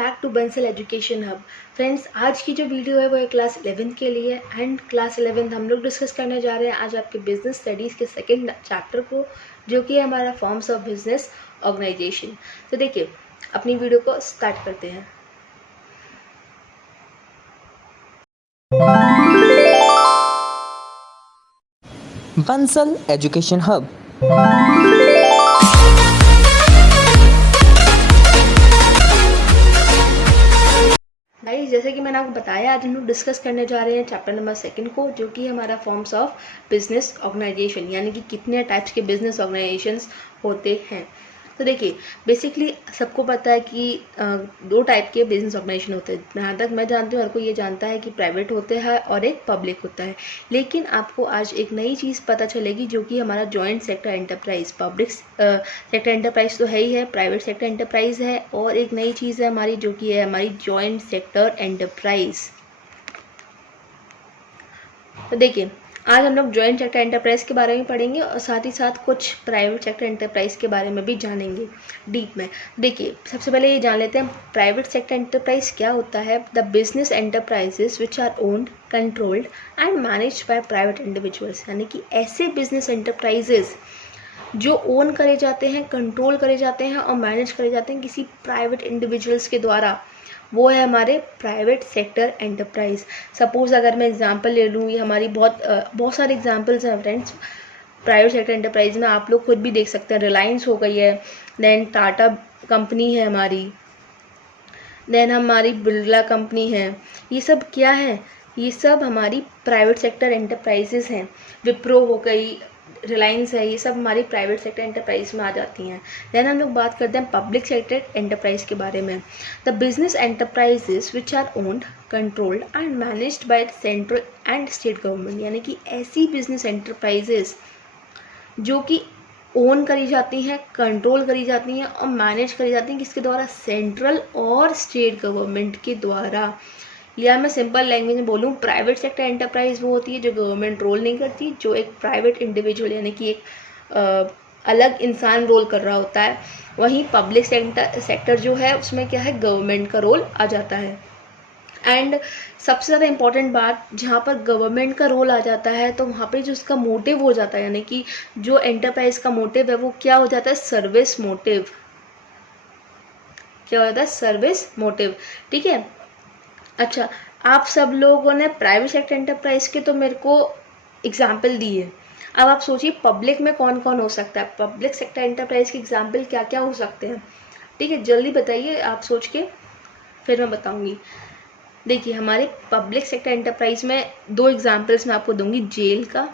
Back to Bansal education hub. Friends, आज की जो वीडियो है वो है क्लास 11 के लिए एंड क्लास 11 हम लोग डिस्कस करने जा रहे हैं आज आपके बिजनेस स्टडीज़ के सेकंड चैप्टर को, जो कि है हमारा फॉर्म्स ऑफ बिजनेस ऑर्गेनाइजेशन। तो देखिए, अपनी वीडियो को स्टार्ट करते हैं। Bansal education hub. गाइस, जैसे कि मैंने आपको बताया, आज हम लोग डिस्कस करने जा रहे हैं चैप्टर नंबर 2 को, जो कि हमारा फॉर्म्स ऑफ बिजनेस ऑर्गेनाइजेशन, यानी कि कितने टाइप्स के बिजनेस ऑर्गेनाइजेशंस होते हैं। तो देखिए, बेसिकली सबको पता है कि 2 टाइप के बिजनेस ऑर्गेनाइजेशन होते हैं। जहाँ तक मैं जानती हूँ, हर कोई ये जानता है कि प्राइवेट होते हैं और एक पब्लिक होता है। लेकिन आपको आज एक नई चीज़ पता चलेगी, जो कि हमारा joint sector enterprise. Public sector enterprise तो है ही है, प्राइवेट सेक्टर एंटरप्राइज है, और एक नई चीज़ है हमारी, जो कि है हमारी जॉइंट सेक्टर एंटरप्राइज। तो देखिए, आज हम लोग जॉइंट सेक्टर एंटरप्राइज के बारे में पढ़ेंगे और साथ ही साथ कुछ प्राइवेट सेक्टर एंटरप्राइज के बारे में भी जानेंगे डीप में। देखिए, सबसे पहले ये जान लेते हैं प्राइवेट सेक्टर एंटरप्राइज क्या होता है। The business enterprises which are owned, controlled and managed by private individuals, यानी कि ऐसे बिजनेस एंटरप्राइजेस जो ओन करे जाते हैं, कंट्रोल करे जाते हैं और मैनेज करे जाते हैं किसी प्राइवेट इंडिविजुअल्स के द्वारा, वो है हमारे प्राइवेट सेक्टर एंटरप्राइज। सपोज अगर मैं एग्जांपल ले लूँ, ये हमारी बहुत सारे एग्जांपल्स हैं फ्रेंड्स प्राइवेट सेक्टर एंटरप्राइज में। आप लोग खुद भी देख सकते हैं, रिलायंस हो गई है, देन टाटा कंपनी है हमारी, देन हमारी बिरला कंपनी है। ये सब क्या है? ये सब हमारी प्राइवेट सेक्टर एंटरप्राइजेस हैं। विप्रो हो गई, रिलायंस है, ये सब हमारी प्राइवेट सेक्टर एंटरप्राइज में आ जाती हैं। देन हम लोग बात करते हैं पब्लिक सेक्टर एंटरप्राइज के बारे में। The business enterprises which are owned, controlled and managed by central and state government, यानी कि ऐसी बिजनेस एंटरप्राइजेस जो कि ओन करी जाती हैं, कंट्रोल करी जाती हैं और मैनेज करी जाती हैं किसके द्वारा? सेंट्रल और स्टेट गवर्नमेंट के द्वारा। या मैं सिंपल लैंग्वेज में बोलूँ, प्राइवेट सेक्टर एंटरप्राइज वो होती है जो गवर्नमेंट रोल नहीं करती, जो एक प्राइवेट इंडिविजुअल यानी कि एक अलग इंसान रोल कर रहा होता है। वहीं पब्लिक सेक्टर जो है, उसमें क्या है? गवर्नमेंट का रोल आ जाता है। एंड सबसे ज़्यादा इम्पॉर्टेंट बात, जहाँ पर गवर्नमेंट का रोल आ जाता है, तो वहाँ पे जो उसका मोटिव हो जाता है, यानी कि जो एंटरप्राइज का मोटिव है वो क्या हो जाता है? Service motive. क्या हो जाता है? Service motive. ठीक है। अच्छा, आप सब लोगों ने प्राइवेट सेक्टर एंटरप्राइज के तो मेरे को एग्जाम्पल दिए। अब आप सोचिए पब्लिक में कौन कौन हो सकता है। पब्लिक सेक्टर एंटरप्राइज के एग्जाम्पल क्या क्या हो सकते हैं? ठीक है, जल्दी बताइए आप सोच के, फिर मैं बताऊंगी। देखिए, हमारे पब्लिक सेक्टर एंटरप्राइज में 2 एग्जाम्पल्स मैं आपको दूंगी, जेल का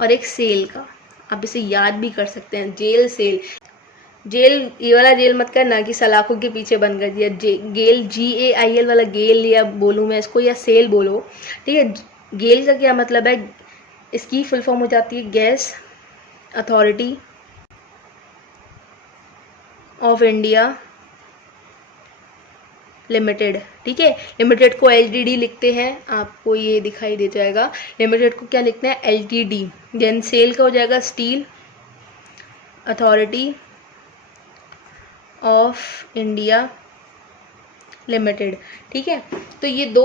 और एक सेल का। आप इसे याद भी कर सकते हैं, जेल सेल। जेल, ये वाला जेल मत करना कि सलाखों के पीछे बंद कर दिया। गेल, GAIL वाला गेल या बोलूँ मैं इसको, या सेल बोलो। ठीक है। गेल का क्या मतलब है? इसकी फुल फॉर्म हो जाती है gas authority of India limited. ठीक है, लिमिटेड को LTD लिखते हैं, आपको ये दिखाई दे जाएगा। लिमिटेड को क्या लिखते हैं? LTD। देन सेल का हो जाएगा steel authority of India limited. ठीक है, तो ये 2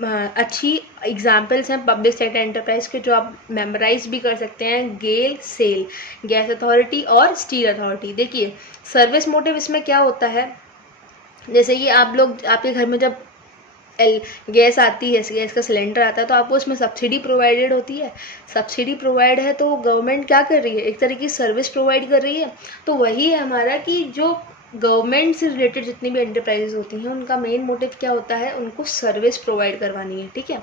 अच्छी एग्जाम्पल्स हैं पब्लिक सेक्टर एंटरप्राइज के, जो आप मेमोराइज भी कर सकते हैं। गेल, सेल, गैस अथॉरिटी और स्टील अथॉरिटी। देखिए, सर्विस मोटिव इसमें क्या होता है? जैसे कि आप लोग, आपके घर में जब गैस आती है, गैस का सिलेंडर आता है, तो आपको उसमें सब्सिडी प्रोवाइडेड होती है। सब्सिडी प्रोवाइड है तो गवर्नमेंट क्या कर रही है? एक तरीके की सर्विस प्रोवाइड कर रही है। तो वही है हमारा कि जो गवर्नमेंट से रिलेटेड जितनी भी एंटरप्राइजेज होती हैं, उनका मेन मोटिव क्या होता है? उनको सर्विस प्रोवाइड करवानी है। ठीक है।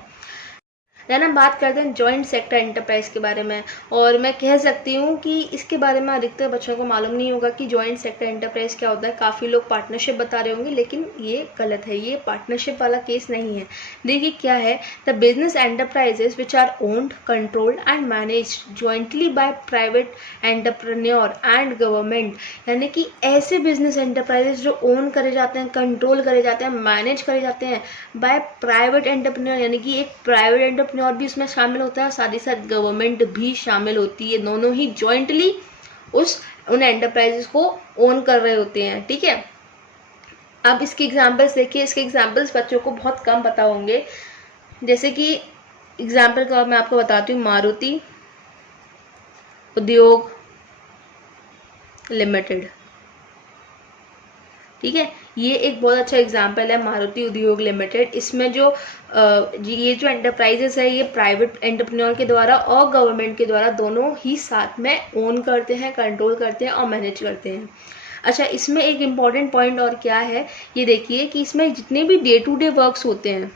देन हम बात करते हैं जॉइंट सेक्टर एंटरप्राइज के बारे में। और मैं कह सकती हूँ कि इसके बारे में अधिकतर बच्चों को मालूम नहीं होगा कि जॉइंट सेक्टर एंटरप्राइज क्या होता है। काफ़ी लोग पार्टनरशिप बता रहे होंगे, लेकिन ये गलत है, ये पार्टनरशिप वाला केस नहीं है। देखिए क्या है, the business enterprises which are owned, controlled and manage jointly by private entrepreneur and government, यानी कि ऐसे बिजनेस एंटरप्राइजेस जो ओन करे जाते हैं, कंट्रोल करे जाते हैं, मैनेज करे जाते हैं बाय प्राइवेट एंटरप्रेन्योर, यानी कि एक प्राइवेट एंटरप्रेन्योर भी उसमें शामिल होता है, साथ ही साथ गवर्नमेंट भी शामिल होती है। दोनों ही जॉइंटली उन एंटरप्राइजेस को ओन कर रहे होते हैं। ठीक है। अब इसके एग्जाम्पल्स देखिए, इसके एग्जाम्पल्स बच्चों को बहुत कम पता होंगे। जैसे कि एग्जाम्पल का मैं आपको बताती हूँ, मारुति उद्योग लिमिटेड, ठीक है, ये एक बहुत अच्छा एग्जाम्पल है मारुति उद्योग लिमिटेड। इसमें जो ये जो एंटरप्राइजेस है ये प्राइवेट एंटरप्रेन्योर के द्वारा और गवर्नमेंट के द्वारा दोनों ही साथ में ओन करते हैं, कंट्रोल करते हैं और मैनेज करते हैं। अच्छा, इसमें एक इम्पॉर्टेंट पॉइंट और क्या है, ये देखिए कि इसमें जितने भी डे टू डे वर्क्स होते हैं,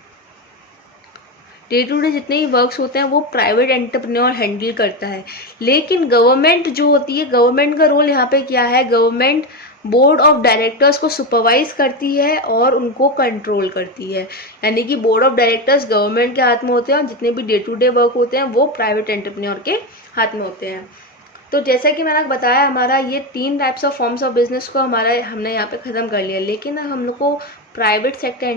डे टू डे जितने ही वर्क्स होते हैं वो प्राइवेट एंटरप्रेन्योर हैंडल करता है। लेकिन गवर्नमेंट जो होती है, गवर्नमेंट का रोल यहाँ पे क्या है, गवर्नमेंट बोर्ड ऑफ डायरेक्टर्स को सुपरवाइज करती है और उनको कंट्रोल करती है। यानी कि बोर्ड ऑफ डायरेक्टर्स गवर्नमेंट के हाथ में होते हैं और जितने भी डे टू डे वर्क होते हैं वो प्राइवेट एंटरप्रेन्योर के हाथ में होते हैं। तो जैसा कि मैंने बताया, हमारा ये 3 types of forms of business को हमने यहाँ पे ख़त्म कर लिया। लेकिन अब हम लोग को प्राइवेट सेक्टर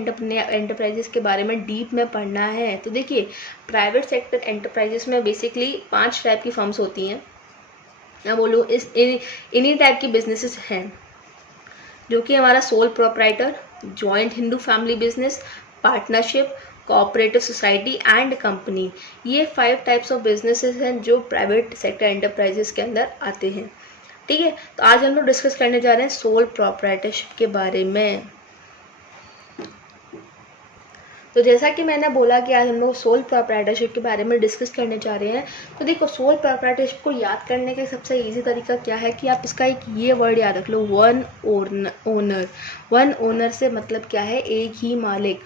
एंटरप्राइजेस के बारे में डीप में पढ़ना है। तो देखिए, प्राइवेट सेक्टर एंटरप्राइजेस में बेसिकली 5 टाइप की फर्म्स होती हैं। मैं बोलूँ इन्हीं टाइप की बिजनेसेस हैं, जो कि हमारा sole proprietor, joint Hindu family business, partnership, cooperative society and company. ये 5 टाइप्स ऑफ बिजनेसेस हैं जो प्राइवेट सेक्टर एंटरप्राइजेस के अंदर आते हैं। ठीक है, तो आज हम लोग डिस्कस करने जा रहे हैं सोल प्रोप्राइटरशिप के बारे में। तो जैसा कि मैंने बोला कि आज हम लोग सोल प्रोप्राइटरशिप के बारे में डिस्कस करने जा रहे हैं। तो देखो, सोल प्रोप्राइटरशिप को याद करने का सबसे इजी तरीका क्या है कि आप इसका एक ये वर्ड याद रख लो, वन ओनर। वन ओनर से मतलब क्या है, एक ही मालिक।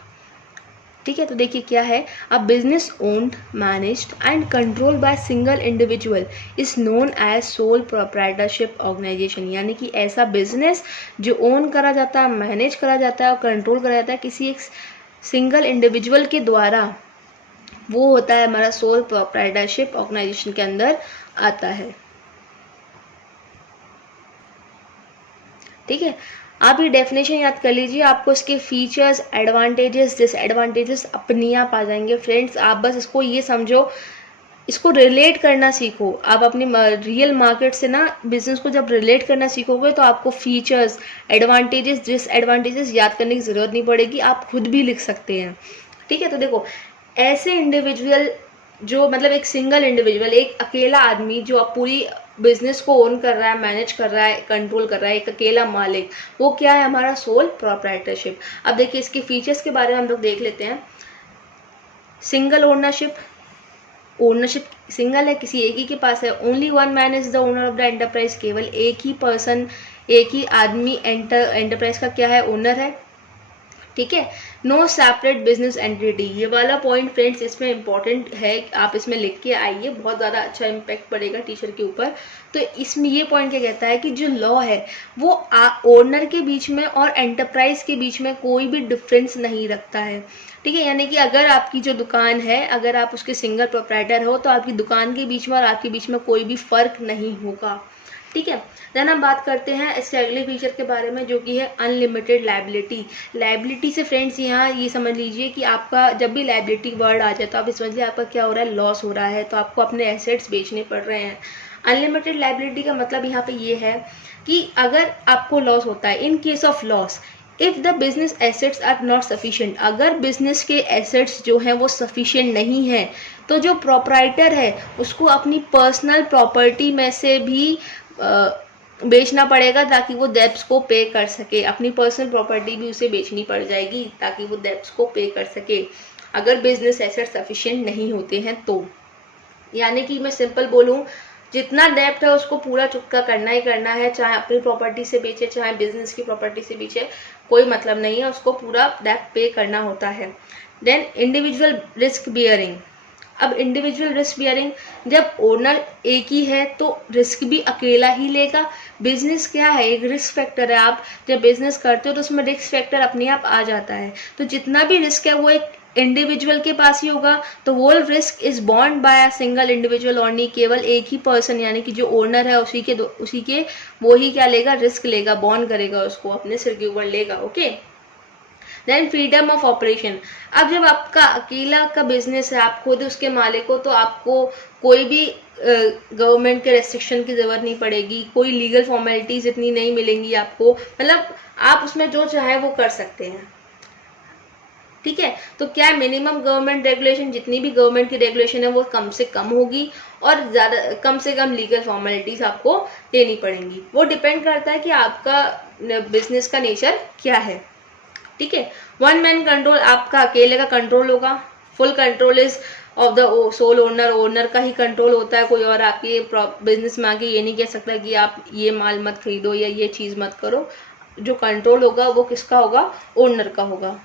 ठीक है, तो देखिए क्या है, a business owned, managed and control by single individual is known as sole proprietorship organisation. यानी कि ऐसा बिजनेस जो ओन करा जाता है, मैनेज करा जाता है और कंट्रोल करा जाता है किसी एक सिंगल इंडिविजुअल के द्वारा, वो होता है हमारा सोल प्रोप्राइटरशिप ऑर्गेनाइजेशन के अंदर आता है। ठीक है, आप ये डेफिनेशन याद कर लीजिए, आपको इसके फीचर्स, एडवांटेजेस, डिसएडवांटेजेस अपने आप आ जाएंगे। फ्रेंड्स, आप बस इसको ये समझो, इसको रिलेट करना सीखो। आप अपनी रियल मार्केट से ना बिजनेस को जब रिलेट करना सीखोगे तो आपको फीचर्स, एडवांटेजेस, डिसएडवांटेजेस याद करने की ज़रूरत नहीं पड़ेगी, आप खुद भी लिख सकते हैं। ठीक है, तो देखो, ऐसे इंडिविजुअल जो मतलब एक सिंगल इंडिविजुअल, एक अकेला आदमी जो आप पूरी बिजनेस को ओन कर रहा है, मैनेज कर रहा है, कंट्रोल कर रहा है, एक अकेला मालिक, वो क्या है, हमारा सोल प्रोप्राइटरशिप। अब देखिए, इसके फीचर्स के बारे में हम लोग देख लेते हैं। सिंगल ओनरशिप, ओनरशिप सिंगल है, किसी एक ही के पास है। Only one man is the owner of the enterprise, केवल एक ही पर्सन, एक ही आदमी एंटरप्राइज का क्या है, ओनर है। ठीक है, नो सेपरेट बिजनेस एंटिटी, ये वाला पॉइंट फ्रेंड्स इसमें इंपॉर्टेंट है, आप इसमें लिख के आइए, बहुत ज़्यादा अच्छा इम्पैक्ट पड़ेगा टीचर के ऊपर। तो इसमें ये पॉइंट क्या कहता है कि जो लॉ है वो ओनर के बीच में और एंटरप्राइज के बीच में कोई भी डिफरेंस नहीं रखता है। ठीक है, यानी कि अगर आपकी जो दुकान है, अगर आप उसके सिंगल प्रोप्राइटर हो तो आपकी दुकान के बीच में और आपके बीच में कोई भी फर्क नहीं होगा। ठीक है, देन हम बात करते हैं इसके अगले फीचर के बारे में, जो कि है अनलिमिटेड लायबिलिटी। लायबिलिटी से फ्रेंड्स यहाँ ये समझ लीजिए कि आपका जब भी लायबिलिटी वर्ड आ जाए तो आप समझ लीजिए आपका क्या हो रहा है, लॉस हो रहा है, तो आपको अपने एसेट्स बेचने पड़ रहे हैं। अनलिमिटेड लायबिलिटी का मतलब यहाँ पे ये है कि अगर आपको लॉस होता है, in case of loss, if the business assets are not sufficient, अगर बिजनेस के एसेट्स जो हैं वो सफिशिएंट नहीं है, तो जो प्रोप्राइटर है उसको अपनी पर्सनल प्रॉपर्टी में से भी बेचना पड़ेगा ताकि वो डेब्ट्स को पे कर सके। अपनी पर्सनल प्रॉपर्टी भी उसे बेचनी पड़ जाएगी ताकि वो डेब्ट्स को पे कर सके, अगर बिजनेस एसेट सफिशिएंट नहीं होते हैं तो। यानी कि मैं सिंपल बोलूँ, जितना डेब्ट है उसको पूरा चुकता करना ही करना है, चाहे अपनी प्रॉपर्टी से बेचे चाहे बिजनेस की प्रॉपर्टी से बेचे, कोई मतलब नहीं है, उसको पूरा डेब्ट पे करना होता है। Then individual risk bearing. अब इंडिविजुअल रिस्क बियरिंग, जब ओनर एक ही है तो रिस्क भी अकेला ही लेगा। बिजनेस क्या है, एक रिस्क फैक्टर है। आप जब बिजनेस करते हो तो उसमें रिस्क फैक्टर अपने आप आ जाता है, तो जितना भी रिस्क है वो एक इंडिविजुअल के पास ही होगा। तो वो risk is borne by a single individual only, केवल एक ही पर्सन यानी कि जो ओनर है उसी के वो ही क्या लेगा, रिस्क लेगा, बॉर्न करेगा, उसको अपने सिर के ऊपर लेगा। Okay, then freedom of operation. अब जब आपका अकेला का बिजनेस है, आप खुद उसके मालिक हो, तो आपको कोई भी गवर्नमेंट के रेस्ट्रिक्शन की ज़रूरत नहीं पड़ेगी, कोई लीगल फॉर्मेलिटीज़ इतनी नहीं मिलेंगी आपको, मतलब आप उसमें जो चाहे वो कर सकते हैं। ठीक है, तो क्या मिनिमम गवर्नमेंट रेगुलेशन, जितनी भी गवर्नमेंट की रेगुलेशन है वो कम से कम होगी और ज़्यादा कम से कम लीगल फॉर्मेलिटीज़ आपको देनी पड़ेंगी। वो डिपेंड करता है कि आपका बिजनेस का नेचर क्या है। ठीक है, वन मैन कंट्रोल, आपका अकेले का कंट्रोल होगा। Full control is of the sole owner, owner का ही कंट्रोल होता है। कोई और आपके बिजनेस में आके ये नहीं कह सकता कि आप ये माल मत खरीदो या ये चीज़ मत करो। जो कंट्रोल होगा वो किसका होगा? ओनर का होगा।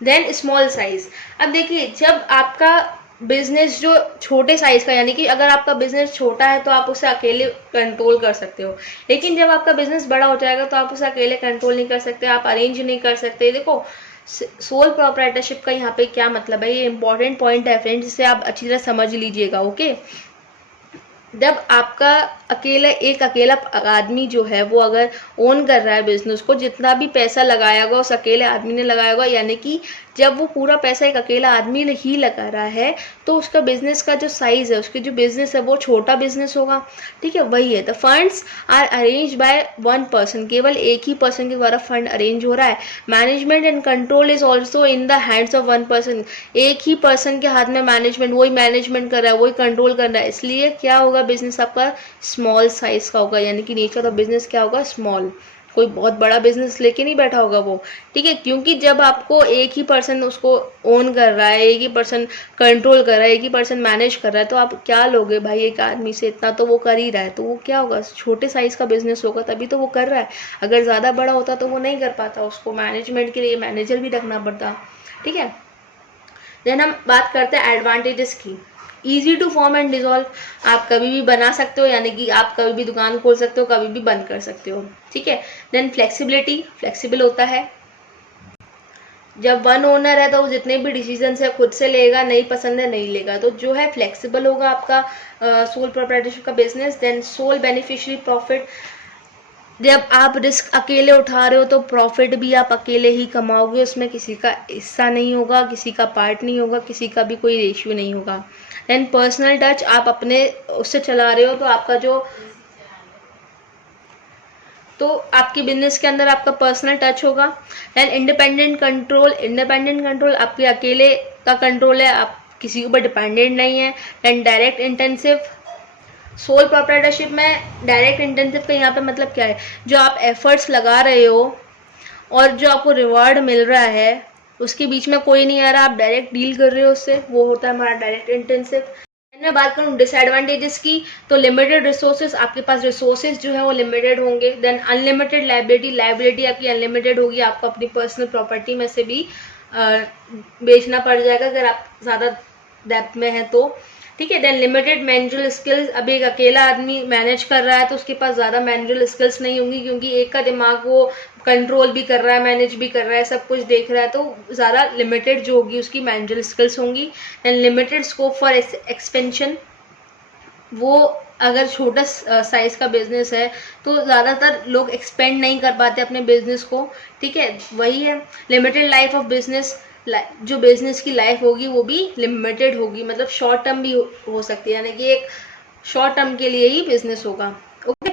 Then small size. अब देखिए, जब आपका बिजनेस जो छोटे साइज का, यानी कि अगर आपका बिजनेस छोटा है तो आप उसे अकेले कंट्रोल कर सकते हो, लेकिन जब आपका बिजनेस बड़ा हो जाएगा तो आप उसे अकेले कंट्रोल नहीं कर सकते, आप अरेंज नहीं कर सकते। देखो, सोल प्रोप्राइटरशिप का यहाँ पे क्या मतलब है, ये इंपॉर्टेंट पॉइंट है फ्रेंड्स, जिसे आप अच्छी तरह समझ लीजिएगा। ओके, जब आपका एक अकेला आदमी जो है वो अगर ओन कर रहा है बिजनेस को, जितना भी पैसा लगाया होगा उस अकेले आदमी ने लगाया होगा, यानी कि जब वो पूरा पैसा एक अकेला आदमी ही लगा रहा है, तो उसका बिजनेस का जो साइज है, उसकी जो बिजनेस है वो छोटा बिजनेस होगा। ठीक है, वही है। The funds are arrange by one person, केवल एक ही पर्सन के द्वारा फंड अरेंज हो रहा है। Management and control is also in the hands of one person, एक ही पर्सन के हाथ में मैनेजमेंट, वही मैनेजमेंट कर रहा है, वही कंट्रोल कर रहा है। इसलिए क्या होगा, बिजनेस आपका स्मॉल साइज का होगा, यानी कि नेचर ऑफ बिजनेस क्या होगा? स्मॉल। कोई बहुत बड़ा बिजनेस लेके नहीं बैठा होगा वो। ठीक है, क्योंकि जब आपको एक ही पर्सन उसको ओन कर रहा है, एक ही पर्सन कंट्रोल कर रहा है, एक ही पर्सन मैनेज कर रहा है, तो आप क्या लोगे भाई? एक आदमी से इतना तो वो कर ही रहा है, तो वो क्या होगा? छोटे साइज का बिजनेस होगा, तभी तो वो कर रहा है। अगर ज़्यादा बड़ा होता तो वो नहीं कर पाता, उसको मैनेजमेंट के लिए मैनेजर भी रखना पड़ता। ठीक है, देन हम बात करते हैं एडवांटेजेस की। Easy to form and dissolve, आप कभी भी बना सकते हो, यानी कि आप कभी भी दुकान खोल सकते हो, कभी भी बंद कर सकते हो। ठीक है, देन फ्लेक्सिबिलिटी, फ्लेक्सिबल होता है। जब वन ओनर है तो वो जितने भी डिसीजन है खुद से लेगा, नहीं पसंद है नहीं लेगा, तो जो है फ्लेक्सिबल होगा आपका सोल प्रोप्राइटरशिप का business. Then sole beneficiary profit, जब आप रिस्क अकेले उठा रहे हो तो प्रॉफिट भी आप अकेले ही कमाओगे, उसमें किसी का हिस्सा नहीं होगा, किसी का पार्ट नहीं होगा, किसी का भी कोई रेशियो नहीं होगा। देन पर्सनल टच, आप अपने उससे चला रहे हो तो आपका तो आपके बिजनेस के अंदर आपका पर्सनल टच होगा। Then independent control, independent control आपके अकेले का कंट्रोल है, आप किसी के ऊपर डिपेंडेंट नहीं है। Then direct intensive, sole proprietorship में डायरेक्ट इंटेंसिव का यहाँ पे मतलब क्या है? जो आप एफर्ट्स लगा रहे हो और जो आपको रिवॉर्ड मिल रहा है उसके बीच में कोई नहीं आ रहा, आप डायरेक्ट डील कर रहे हो उससे, वो होता है हमारा डायरेक्ट इंटेंसिव। मैं बात करूँ डिसएडवांटेजेस की, तो लिमिटेड रिसोर्सेज, आपके पास रिसोर्सेज जो है वो लिमिटेड होंगे। देन अनलिमिटेड लाइबिलिटी, लाइबिलिटी आपकी अनलिमिटेड होगी, आपको अपनी पर्सनल प्रॉपर्टी में से भी बेचना पड़ जाएगा अगर आप ज़्यादा डेप्थ में हैं तो। ठीक है, देन लिमिटेड मैनुअल स्किल्स, अब एक अकेला आदमी मैनेज कर रहा है तो उसके पास ज़्यादा मैनुअल स्किल्स नहीं होंगी, क्योंकि एक का दिमाग वो कंट्रोल भी कर रहा है, मैनेज भी कर रहा है, सब कुछ देख रहा है, तो ज़्यादा लिमिटेड जो होगी उसकी मैनुअल स्किल्स होंगी। And limited scope for expansion, वो अगर छोटा साइज़ का बिजनेस है तो ज़्यादातर लोग एक्सपेंड नहीं कर पाते अपने बिजनेस को। ठीक है, वही है। लिमिटेड लाइफ ऑफ बिजनेस, जो बिजनेस की लाइफ होगी वो भी लिमिटेड होगी, मतलब शॉर्ट टर्म भी हो सकती है, यानी कि एक शॉर्ट टर्म के लिए ही बिजनेस होगा। ओके,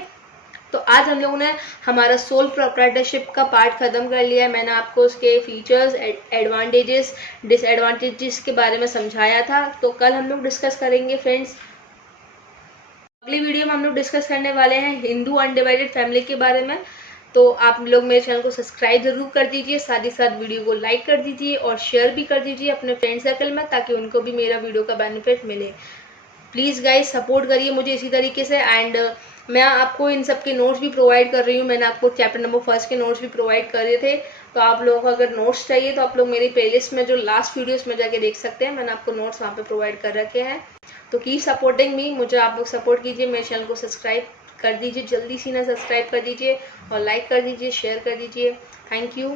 तो आज हम लोगों ने हमारा सोल प्रोप्राइटरशिप का पार्ट ख़त्म कर लिया है। मैंने आपको उसके फीचर्स, एडवांटेजेस, डिसएडवांटेजेस के बारे में समझाया था, तो कल हम लोग डिस्कस करेंगे फ्रेंड्स। अगली वीडियो में हम लोग डिस्कस करने वाले हैं हिंदू अनडिवाइडेड फैमिली के बारे में। तो आप लोग मेरे चैनल को सब्सक्राइब जरूर कर दीजिए, साथ ही साथ वीडियो को लाइक कर दीजिए और शेयर भी कर दीजिए अपने फ्रेंड सर्कल में, ताकि उनको भी मेरा वीडियो का बेनिफिट मिले। प्लीज़ गाइस सपोर्ट करिए मुझे इसी तरीके से। एंड मैं आपको इन सब के नोट्स भी प्रोवाइड कर रही हूँ, मैंने आपको चैप्टर नंबर 1 के नोट्स भी प्रोवाइड करे थे, तो आप लोगों को अगर नोट्स चाहिए तो आप लोग मेरी प्लेलिस्ट में जो लास्ट वीडियोस में जाके देख सकते हैं, मैंने आपको नोट्स वहाँ पे प्रोवाइड कर रखे हैं। तो कीप सपोर्टिंग मी, मुझे आप लोग सपोर्ट कीजिए, मेरे चैनल को सब्सक्राइब कर दीजिए, जल्दी से ना सब्सक्राइब कर दीजिए और लाइक कर दीजिए, शेयर कर दीजिए। Thank you.